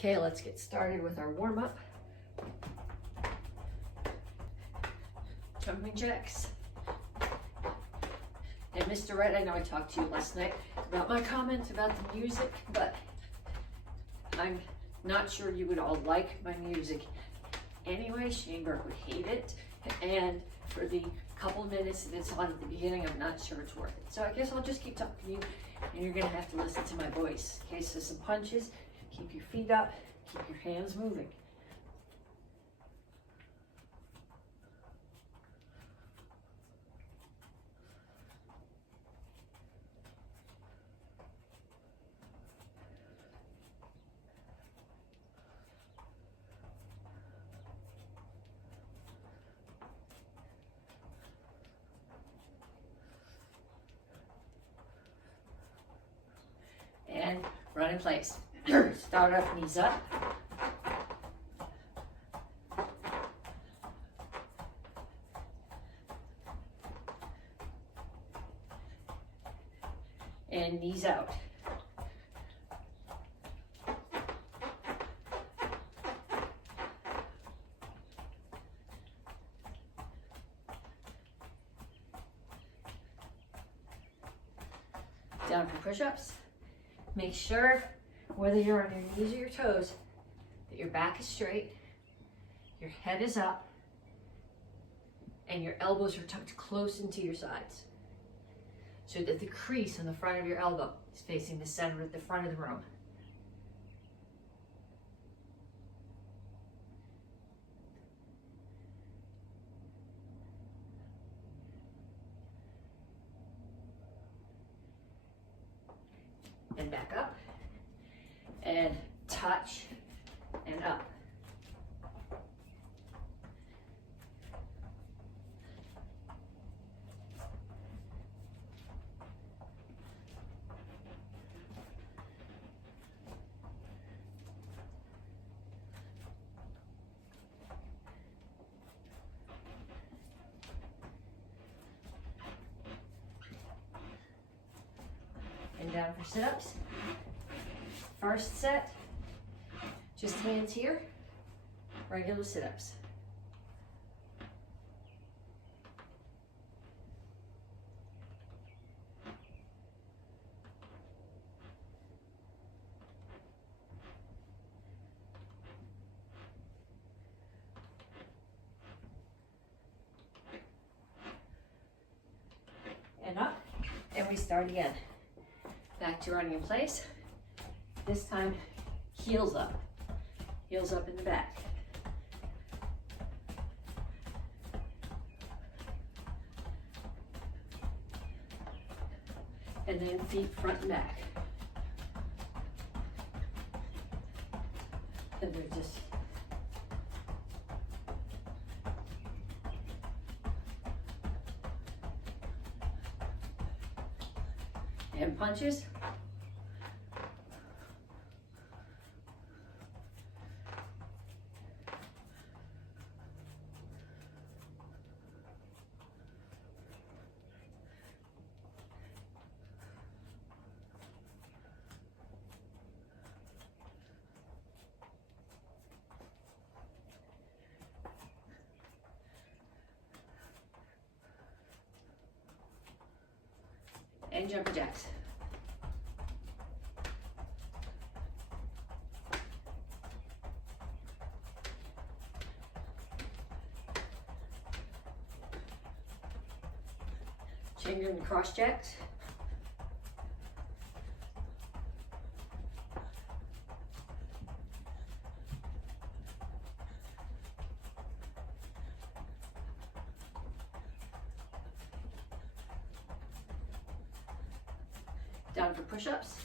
Okay, let's get started with our warm-up. Jumping jacks. And Mr. Red, I know I talked to you last night about my comments about the music, but I'm not sure you would all like my music anyway. Shaneberg would hate it. And for the couple of minutes that it's on at the beginning, I'm not sure it's worth it. So I guess I'll just keep talking to you, and you're gonna have to listen to my voice. Okay, so some punches, keep your feet up, keep your hands moving. And run in place. Start up, knees up. And knees out. Down for push-ups. Make sure, whether you're on your knees or your toes, that your back is straight, your head is up, and your elbows are tucked close into your sides, so that the crease on the front of your elbow is facing the center at the front of the room. And back up, and touch, and up. And down for sit-ups. First set, just hands here, regular sit-ups. And up, and we start again. Back to running in place. This time, heels up in the back. And then feet front and back. And they're just and punches. And jumper jacks. Changing and cross jacks. Down for push-ups.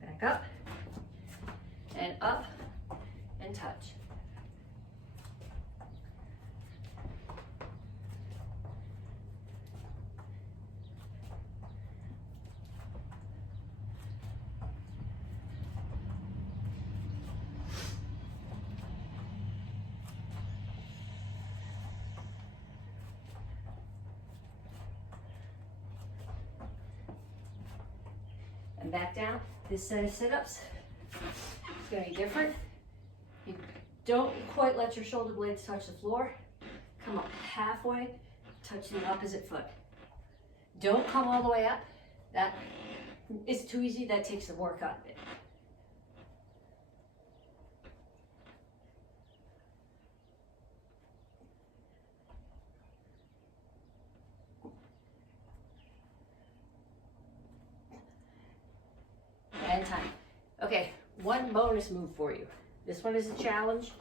Back up. And up and touch. and back down. This set of sit-ups is going to be different. You don't quite let your shoulder blades touch the floor. Come up halfway, touch the opposite foot. Don't come all the way up. That is too easy. That takes the work out of it. And time. Okay, one bonus move for you. This one is a challenge.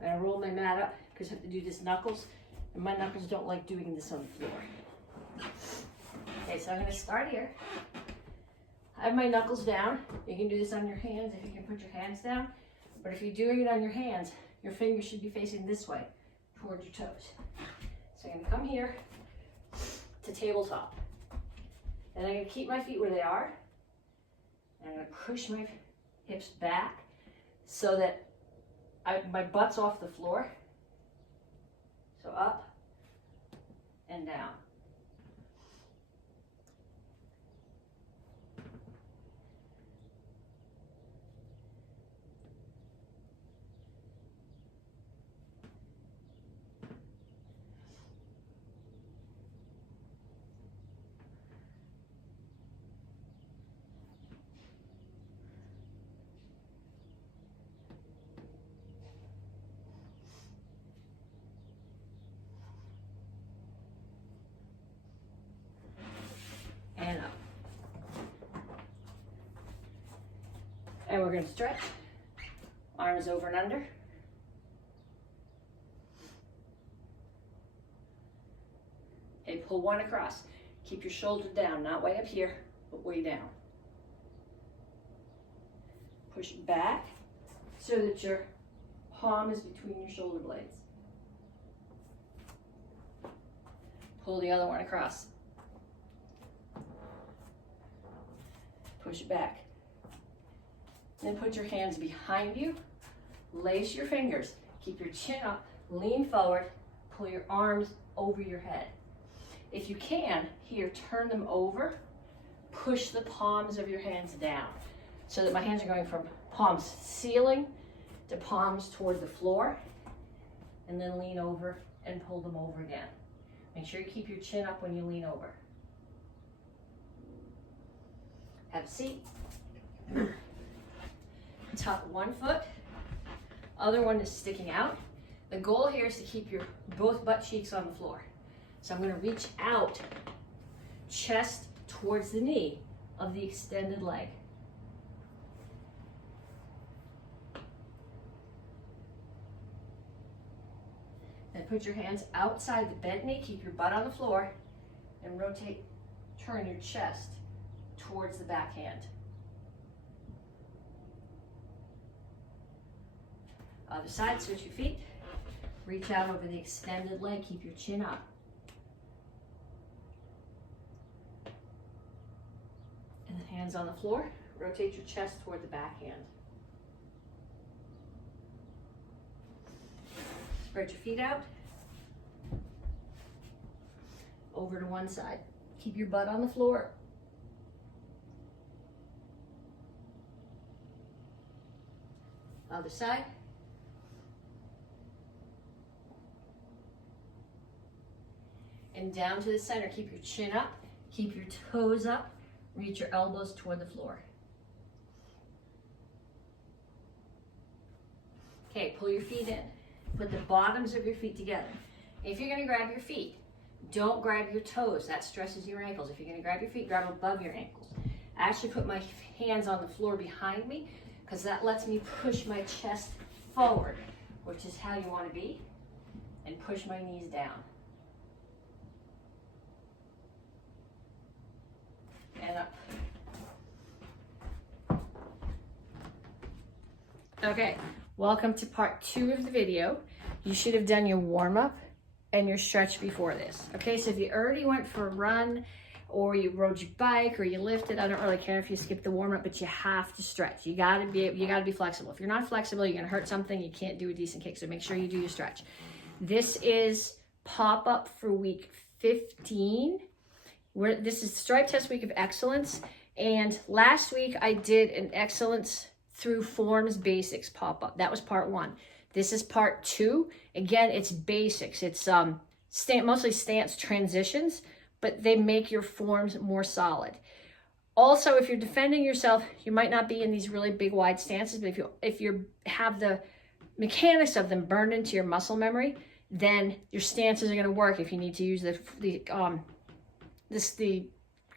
I'm gonna roll my mat up because I have to do this knuckles, and my knuckles don't like doing this on the floor. Okay, so I'm gonna start here. I have my knuckles down. You can do this on your hands if you can put your hands down, but if you're doing it on your hands, your fingers should be facing this way towards your toes. So I'm gonna come here to tabletop, and I'm gonna keep my feet where they are. I'm going to push my hips back so that my butt's off the floor. So up and down. And up. And we're going to stretch. Arms over and under. Okay, pull one across. Keep your shoulder down, not way up here, but way down. Push it back so that your palm is between your shoulder blades. Pull the other one across. Push it back. Then put your hands behind you. Lace your fingers. Keep your chin up. Lean forward. Pull your arms over your head. If you can, here, turn them over. Push the palms of your hands down so that my hands are going from palms ceiling to palms toward the floor. And then lean over and pull them over again. Make sure you keep your chin up when you lean over. Have a seat. Tuck one foot, other one is sticking out. The goal here is to keep your both butt cheeks on the floor. So I'm going to reach out, chest towards the knee of the extended leg. And put your hands outside the bent knee, keep your butt on the floor, and rotate, turn your chest towards the backhand. Other side, switch your feet. Reach out over the extended leg, keep your chin up. And then hands on the floor, rotate your chest toward the backhand. Spread your feet out. Over to one side. Keep your butt on the floor. Other side. And down to the center. Keep your chin up. Keep your toes up. Reach your elbows toward the floor. Okay, pull your feet in. Put the bottoms of your feet together. If you're going to grab your feet, don't grab your toes. That stresses your ankles. If you're going to grab your feet, grab above your ankles. I actually put my hands on the floor behind me because that lets me push my chest forward, which is how you want to be, and push my knees down. And up. Okay, welcome to part 2 of the video. You should have done your warm-up and your stretch before this. Okay, so if you already went for a run, or you rode your bike, or you lifted, I don't really care if you skip the warm-up, but you have to stretch. You gotta be flexible. If you're not flexible, you're gonna hurt something, you can't do a decent kick, so make sure you do your stretch. This is Pop-Up for week 15. This is Stripe Test Week of Excellence, And last week I did an excellence through forms basics pop-up. That was part 1. This is part 2. Again, it's basics. It's mostly stance transitions, but they make your forms more solid. Also, if you're defending yourself, you might not be in these really big wide stances, but if you have the mechanics of them burned into your muscle memory, then your stances are going to work if you need to use the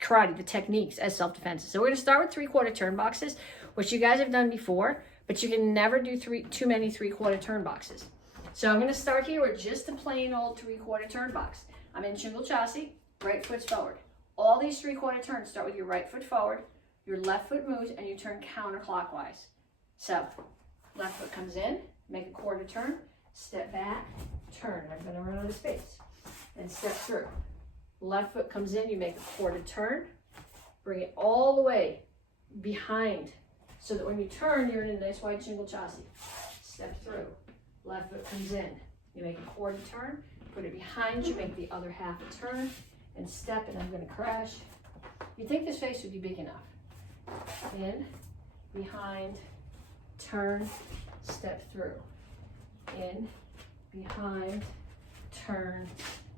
karate, the techniques as self-defense. So we're going to start with 3/4 turn boxes, which you guys have done before, but you can never do too many 3/4 turn boxes. So I'm going to start here with just a plain old 3/4 turn box. I'm in shingle chassis, right foot's forward. All these 3/4 turns start with your right foot forward, your left foot moves, and you turn counterclockwise. So left foot comes in, make a 1/4 turn, step back, turn. I'm going to run out of space and step through. Left foot comes in, you make a 1/4 turn, bring it all the way behind so that when you turn, you're in a nice wide shingle chassis. Step through. Left foot comes in, you make a 1/4 turn, put it behind you, make the other half a turn, and step, and I'm going to crash. You'd think this face would be big enough. In, behind, turn, step through. In, behind, turn,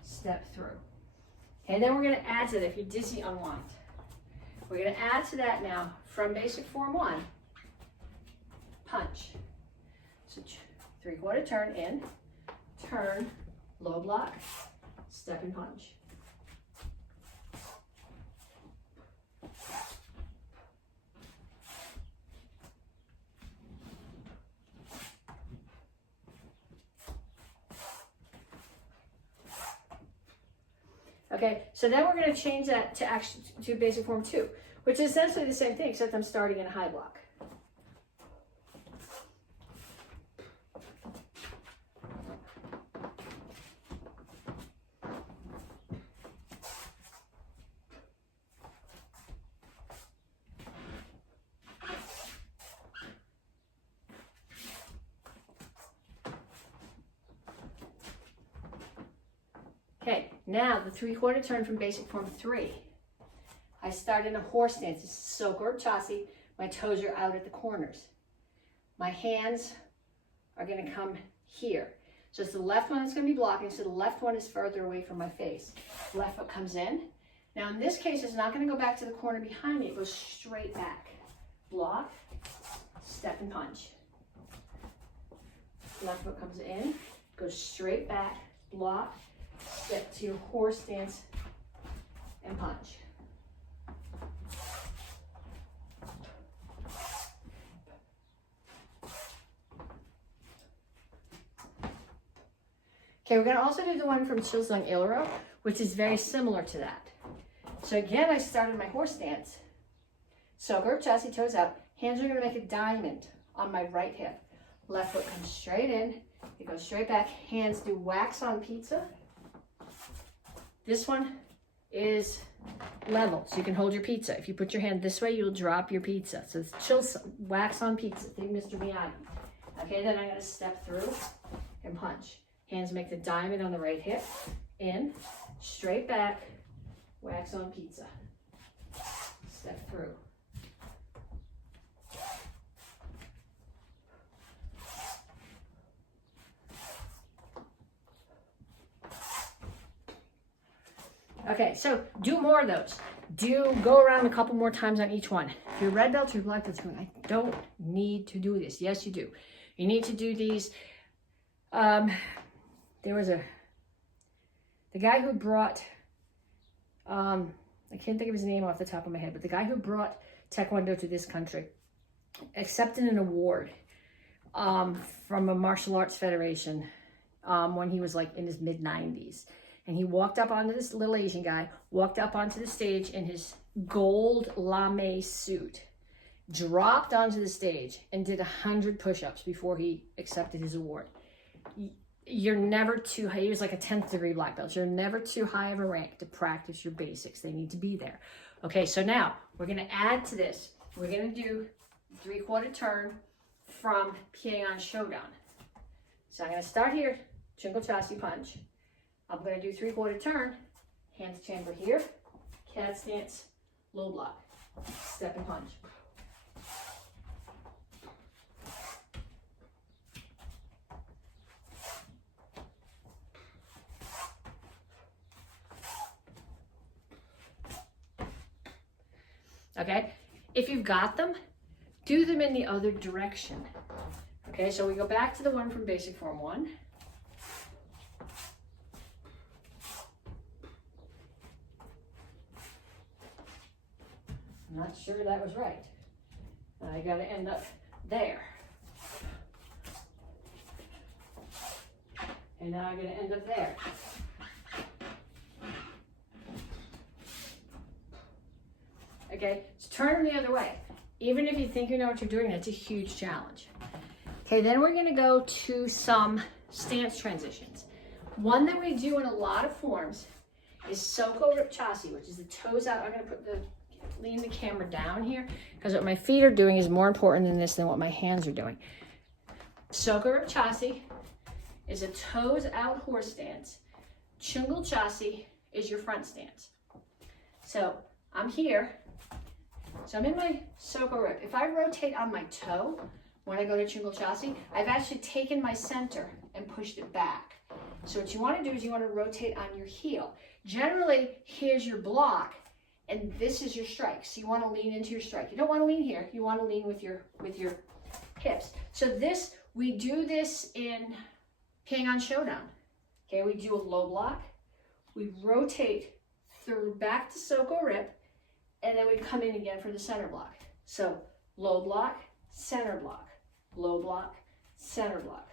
step through. And then we're going to add to that, if you're dizzy, unwind. We're going to add to that now, from basic form 1, punch. So 3/4 turn in, turn, low block, step and punch. Okay, so then we're going to change that to basic form 2, which is essentially the same thing, except I'm starting in a high block. Okay, now the 3/4 turn from basic form 3. I start in a horse stance. This is so-called chassis. My toes are out at the corners. My hands are going to come here. So it's the left one that's going to be blocking, so the left one is further away from my face. Left foot comes in. Now in this case, it's not going to go back to the corner behind me. It goes straight back. Block, step and punch. Left foot comes in, goes straight back, block, step to your horse stance, and punch. Okay, we're going to also do the one from Chilsung Ilro, which is very similar to that. So again, I started my horse stance. So grip chassis, toes out. Hands are going to make a diamond on my right hip. Left foot comes straight in. It goes straight back. Hands do wax on pizza. This one is level, so you can hold your pizza. If you put your hand this way, you'll drop your pizza. So it's wax on pizza. Think Mr. Miyagi. Okay, then I'm going to step through and punch. Hands make the diamond on the right hip. In, straight back, wax on pizza. Step through. Okay, so do more of those. Go around a couple more times on each one. If you're red belt or black belt, I don't need to do this. Yes, you do. You need to do these. There was the guy who brought, I can't think of his name off the top of my head, but the guy who brought Taekwondo to this country accepted an award from a martial arts federation when he was like in his mid-90s. And he walked up onto this little Asian guy, walked up onto the stage in his gold lame suit, dropped onto the stage and did 100 push-ups before he accepted his award. You're never too high. He was like a 10th degree black belt. You're never too high of a rank to practice your basics. They need to be there. Okay, so now we're going to add to this. We're going to do 3/4 turn from Pyongyang Shogun. So I'm going to start here, Shingle Chassis punch. I'm going to do 3/4 turn, hands chamber here, cat stance, low block. step and punch. Okay, if you've got them, do them in the other direction. Okay, so we go back to the one from basic form 1. I'm not sure that was right. I got to end up there. And now I'm going to end up there. Okay, so turn them the other way. Even if you think you know what you're doing, that's a huge challenge. Okay, then we're going to go to some stance transitions. One that we do in a lot of forms is Soko Rip Chassi, which is the toes out. I'm going to lean the camera down here because what my feet are doing is more important than this than what my hands are doing. Soko Rip Chassi is a toes out horse stance. Chungal Chassi is your front stance. So I'm here. So I'm in my Soko Rip. If I rotate on my toe when I go to Chungal Chassi, I've actually taken my center and pushed it back. So what you want to do is you want to rotate on your heel. Generally, here's your block, and this is your strike. So you want to lean into your strike. You don't want to lean here. You want to lean with your hips. So this, we do this in Hang On Showdown. Okay, we do a low block. We rotate through back to Soko Rip, and then we come in again for the center block. So low block, center block, low block, center block,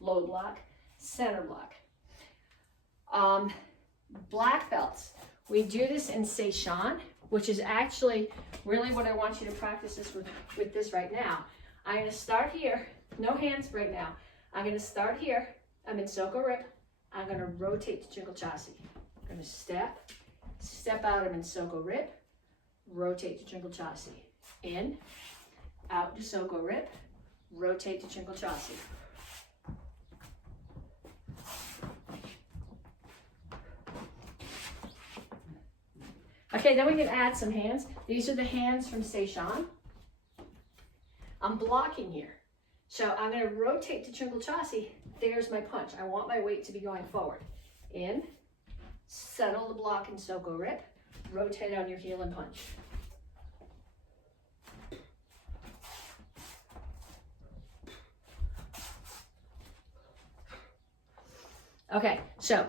low block, center block. Black belts, we do this in Seishan, which is actually really what I want you to practice this with this right now. I'm going to start here, no hands right now. I'm going to start here. I'm in Soko Rip. I'm going to rotate to Chungal Chassi. I'm going to step out. I'm in Soko Rip, rotate to Chungal Chassi. In, out to Soko Rip, rotate to Chungal Chassi. Okay, then we can add some hands. These are the hands from Seishan. I'm blocking here. So I'm going to rotate to Chungal Chassi. There's my punch. I want my weight to be going forward. In, settle the block in Soko Rip, rotate on your heel and punch. Okay, so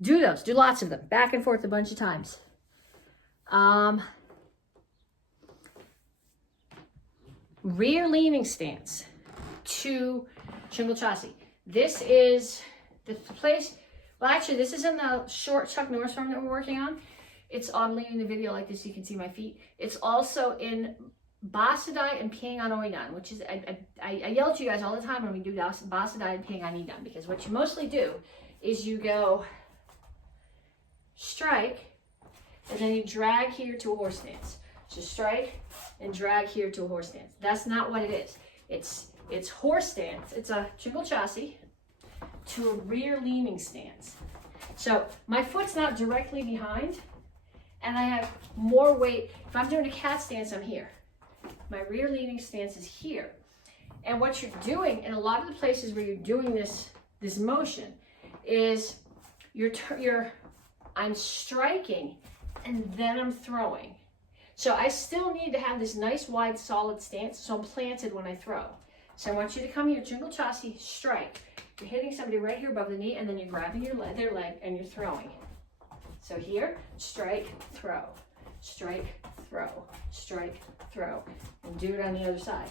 do those. Do lots of them. Back and forth a bunch of times. Rear leaning stance to Chungal Chassi. This is the place, well actually this is in the short Chuck Norris form that we're working on. It's on leaning the video like this so you can see my feet. It's also in Basadai and Pyang on Oidan, which is, I yell at you guys all the time when we do Basadai and Pyang on Idan, because what you mostly do is you go strike, and then you drag here to a horse stance. So strike and drag here to a horse stance. That's not what it is. It's horse stance. It's a Chungal Chassi to a rear leaning stance. So my foot's not directly behind, and I have more weight. If I'm doing a cat stance, I'm here. My rear leaning stance is here. And what you're doing in a lot of the places where you're doing this motion is I'm striking and then I'm throwing. So I still need to have this nice wide solid stance so I'm planted when I throw. So I want you to come here, Chungal Chassi, strike. You're hitting somebody right here above the knee, and then you're grabbing their leg and you're throwing. So here, strike, throw, strike, throw, strike, throw. And do it on the other side.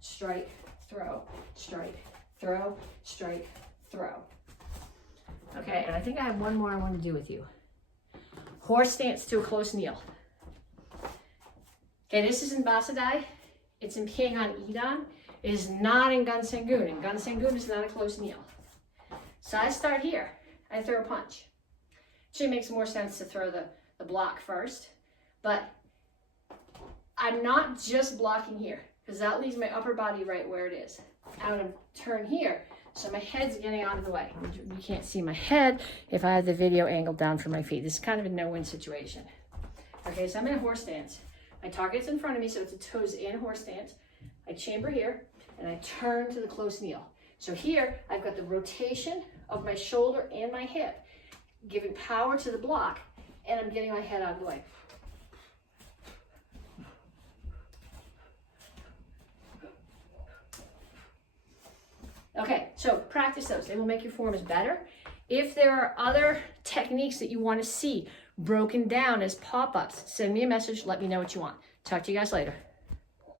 Strike, throw, strike, throw, strike, throw. Okay, and I think I have one more I want to do with you. Horse stance to a close kneel. Okay, this is in Basadai. It's in Pyang on Idan. It is not in Gun Sangun. And Gun Sangun is not a close kneel. So I start here. I throw a punch. Actually, it makes more sense to throw the block first. But I'm not just blocking here, because that leaves my upper body right where it is. I'm going to turn here, so my head's getting out of the way. You can't see my head if I have the video angled down for my feet. This is kind of a no-win situation. Okay, so I'm in a horse stance. My target's in front of me, so it's a toes in horse stance. I chamber here, and I turn to the close kneel. So here, I've got the rotation of my shoulder and my hip, giving power to the block, and I'm getting my head out of the way. Okay, so practice those. They will make your forms better. If there are other techniques that you want to see broken down as pop-ups, send me a message. Let me know what you want. Talk to you guys later.